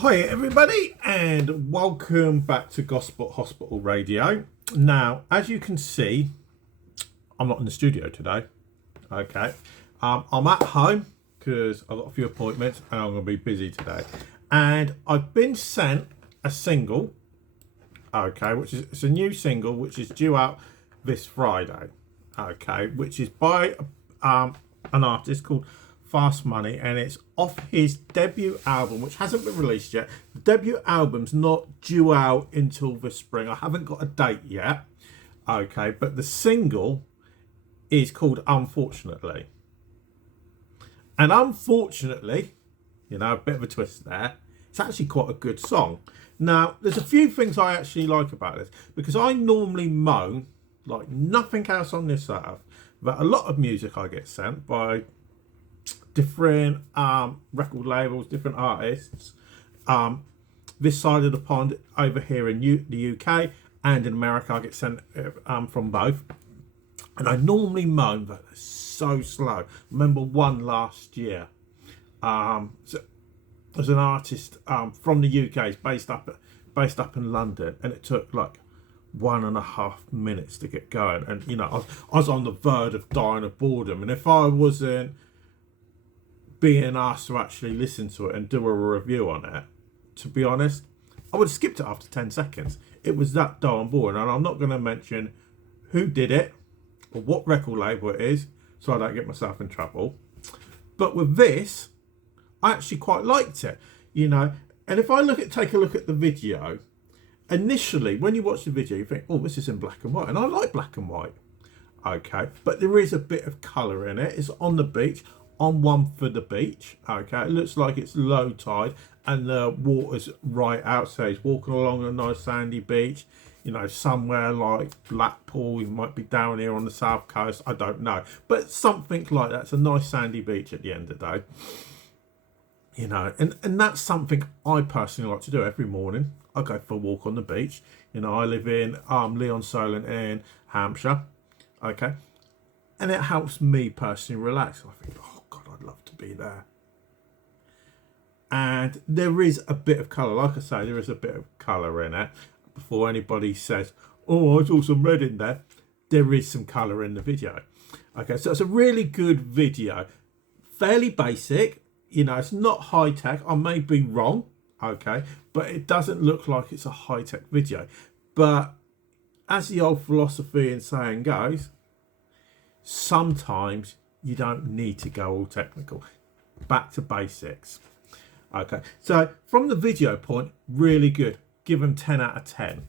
Hi everybody and welcome back to Gosport Hospital Radio. Now, as you can see, I'm not in the studio today. Okay, I'm at home because I've got a few appointments and I'm going to be busy today. And I've been sent a single, okay, it's a new single which is due out this Friday, okay, which is by an artist called Fast Money, and it's off his debut album, which hasn't been released yet. The debut album's not due out until the spring. I haven't got a date yet, okay, but the single is called Unfortunately. And unfortunately, a bit of a twist there, it's actually quite a good song. Now, there's a few things I actually like about this, because I normally moan like nothing else on this earth about a lot of music I get sent by different record labels, different artists, this side of the pond over here in the UK and in America. I get sent from both, and I normally moan that they're so slow. Remember one last year, so there's an artist from the UK, it's based up in London, and it took like 1.5 minutes to get going, and I was on the verge of dying of boredom, and if I wasn't being asked to actually listen to it and do a review on it, to be honest, I would have skipped it after 10 seconds. It was that darn boring, and I'm not going to mention who did it or what record label it is, so I don't get myself in trouble. But with this, I actually quite liked it, and if I take a look at the video, initially when you watch the video you think, oh, this is in black and white, and I like black and white, okay, but there is a bit of colour in it. It's on the beach, on one for the beach, okay, it looks like it's low tide and the water's right out, so he's walking along a nice sandy beach, somewhere like Blackpool. You might be down here on the south coast, I don't know, but something like that. It's a nice sandy beach at the end of the day, and that's something I personally like to do every morning. I go for a walk on the beach. I live in Leon Solent in Hampshire, okay, and it helps me personally relax. I think, oh God, I'd love to be there. And there is a bit of colour, like I say, there is a bit of colour in it. Before anybody says, oh, I saw some red in there, there is some colour in the video. Okay, so it's a really good video. Fairly basic, it's not high tech. I may be wrong, okay, but it doesn't look like it's a high tech video. But as the old philosophy and saying goes, sometimes you don't need to go all technical. Back to basics. Okay, so from the video point, really good. Give them 10 out of 10.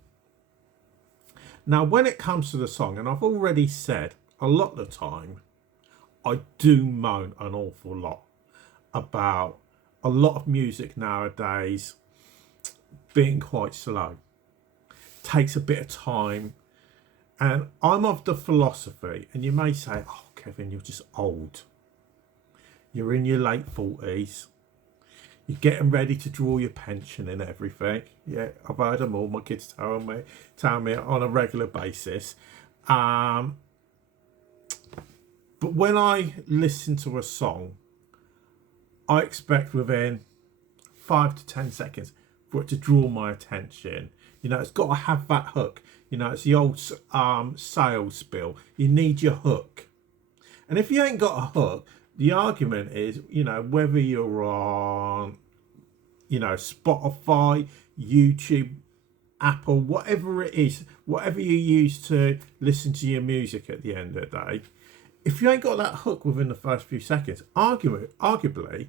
Now, when it comes to the song, and I've already said a lot of the time, I do moan an awful lot about a lot of music nowadays being quite slow. Takes a bit of time. And I'm of the philosophy, and you may say, oh, Kevin, you're just old. You're in your late 40s. You're getting ready to draw your pension and everything. Yeah, I've heard them all. My kids tell me on a regular basis. But when I listen to a song, I expect within 5 to 10 seconds for it to draw my attention. It's got to have that hook. It's the old sales spiel. You need your hook. And if you ain't got a hook, the argument is, whether you're on, Spotify, YouTube, Apple, whatever it is, whatever you use to listen to your music at the end of the day, if you ain't got that hook within the first few seconds, arguably,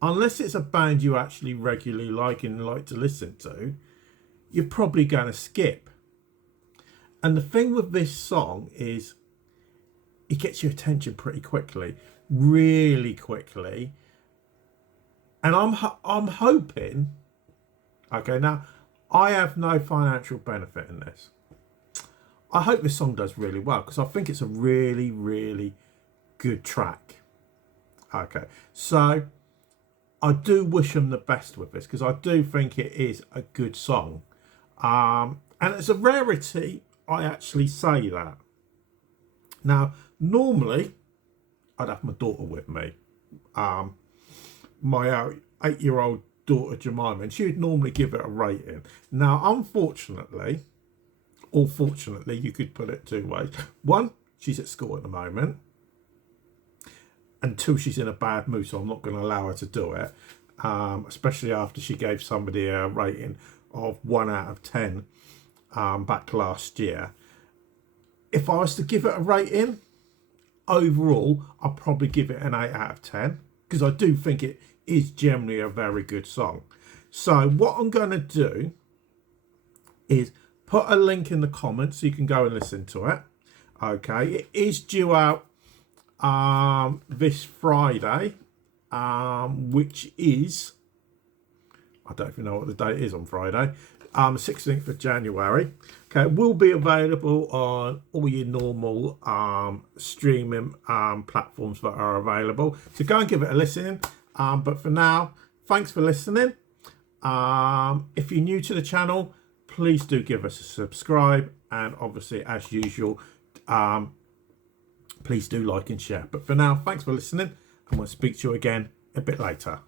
unless it's a band you actually regularly like and like to listen to, you're probably going to skip. And the thing with this song is it gets your attention pretty quickly, really quickly. And I'm hoping, okay, now I have no financial benefit in this. I hope this song does really well because I think it's a really, really good track. Okay, so I do wish them the best with this because I do think it is a good song. And it's a rarity I actually say that. Now, normally, I'd have my daughter with me. My 8-year-old daughter Jemima, and she would normally give it a rating. Now, unfortunately, or fortunately, you could put it two ways. One, she's at school at the moment. And two, she's in a bad mood, so I'm not going to allow her to do it. Especially after she gave somebody a rating of 1 out of 10 back last year. If I was to give it a rating, overall, I'd probably give it an 8 out of 10. Because I do think it is generally a very good song. So what I'm going to do is put a link in the comments so you can go and listen to it. Okay, it is due out this Friday, which is, I don't even know what the date is on Friday, 16th of January. Okay, it will be available on all your normal streaming platforms that are available. So go and give it a listen. But for now, thanks for listening. If you're new to the channel, please do give us a subscribe. And obviously, as usual, please do like and share. But for now, thanks for listening. And we'll speak to you again a bit later.